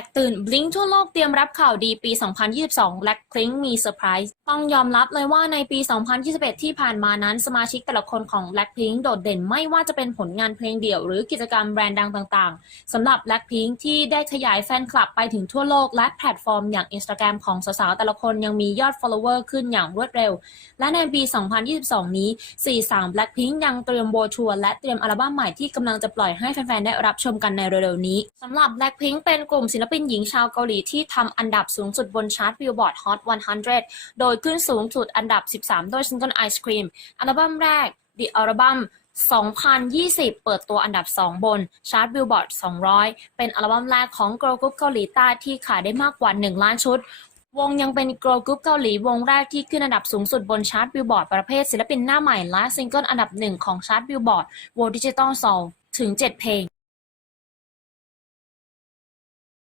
กตื่น Blink ทั่วโลกเตรียมรับข่าวดีปี 2022 Blackpink มีเซอร์ไพรส์ต้องยอมรับเลยว่าในปี 2021 ที่ผ่านมานั้นสมาชิกแต่ละคนของ Blackpink โดดเด่นไม่ว่าจะเป็นผลงานเพลงเดี่ยวหรือกิจกรรมแบรนด์ดังต่างๆสำหรับ Blackpink ที่ได้ขยายแฟนคลับไปถึงทั่วโลกและแพลตฟอร์มอย่าง Instagram ของสาวๆแต่ละคนยังมียอด follower ขึ้นอย่างรวดเร็ว และในปี 2022 นี้สี่สาว Blackpink ยังเตรียมโบทัวร์และเตรียมอัลบั้มใหม่ที่กำลังจะปล่อยให้แฟนๆได้รับชมกันในเร็วๆนี้สำหรับ Blackpink เป็นกลุ่มศิลปินหญิงชาวเกาหลีที่ทำอันดับสูงสุดบนชาร์ต Billboard Hot 100 โดยขึ้นสูงสุดอันดับ 13โดยซิงเกิล Ice Cream อัลบั้มแรก The Album 2020 เปิดตัวอันดับ 2 บนชาร์ต Billboard 200 เป็นอัลบั้มแรกของ girl group เกาหลีใต้ที่ขายได้มากกว่า 1 ล้านชุด วงยังเป็น girl group เกาหลีวงแรกที่ขึ้นอันดับสูงสุดบนชาร์ต Billboard ประเภทศิลปินหน้าใหม่และซิงเกิลอันดับหนึ่งของชาร์ต Billboard World Digital Song ถึง 7 เพลง